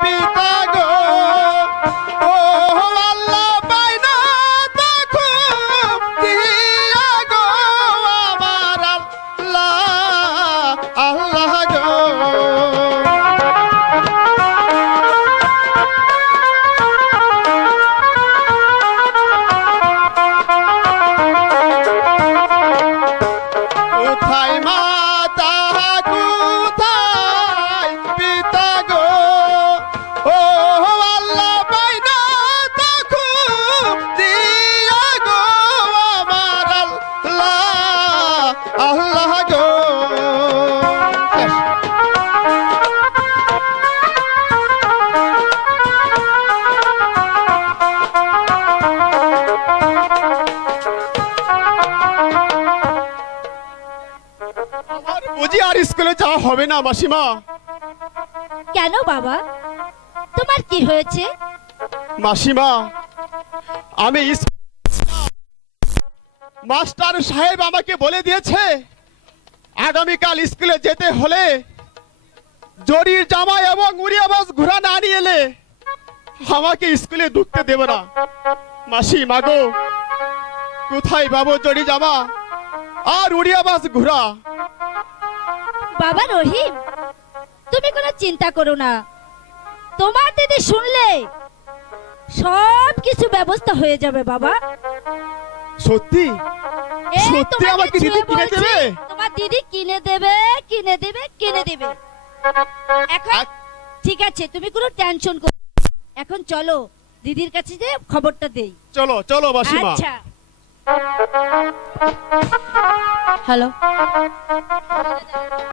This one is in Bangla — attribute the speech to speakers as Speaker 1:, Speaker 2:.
Speaker 1: পিতা গো ও আল্লাহ গো বুঝি আর স্কুলে যাওয়া হবে না মাসিমা।
Speaker 2: কেন বাবা? তোমার কি হয়েছে?
Speaker 1: মাসিমা আমি মাস্টার সাহেব আমাকে বলে দিয়েছে, আগামীকাল স্কুলে যেতে হলে জরির জামা এবং উড়িয়া বাস ঘোরা না নিয়ে এলে আমাকে স্কুলে ঢুকতে দেবে না। মাসি, মাগো, কোথায় বাবু জরি জামা আর উড়িয়া বাস ঘোরা
Speaker 2: বাবা রহিম, তুমি কোনো চিন্তা করো না। তোমার দিদি শুনলে সব কিছু ব্যবস্থা হয়ে যাবে বাবা।
Speaker 1: সত্যি? সত্যি আমাকে দিদি কিনে দেবে?
Speaker 2: তোমার দিদি কিনে দেবে কিনে দেবে কিনে দেবে। এখন ঠিক আছে তুমি কোনো টেনশন করো এখন চলো দিদির কাছে যে খবরটা দেই।
Speaker 1: চলো চলো বাসিমা
Speaker 2: আচ্ছা।
Speaker 3: হ্যালো?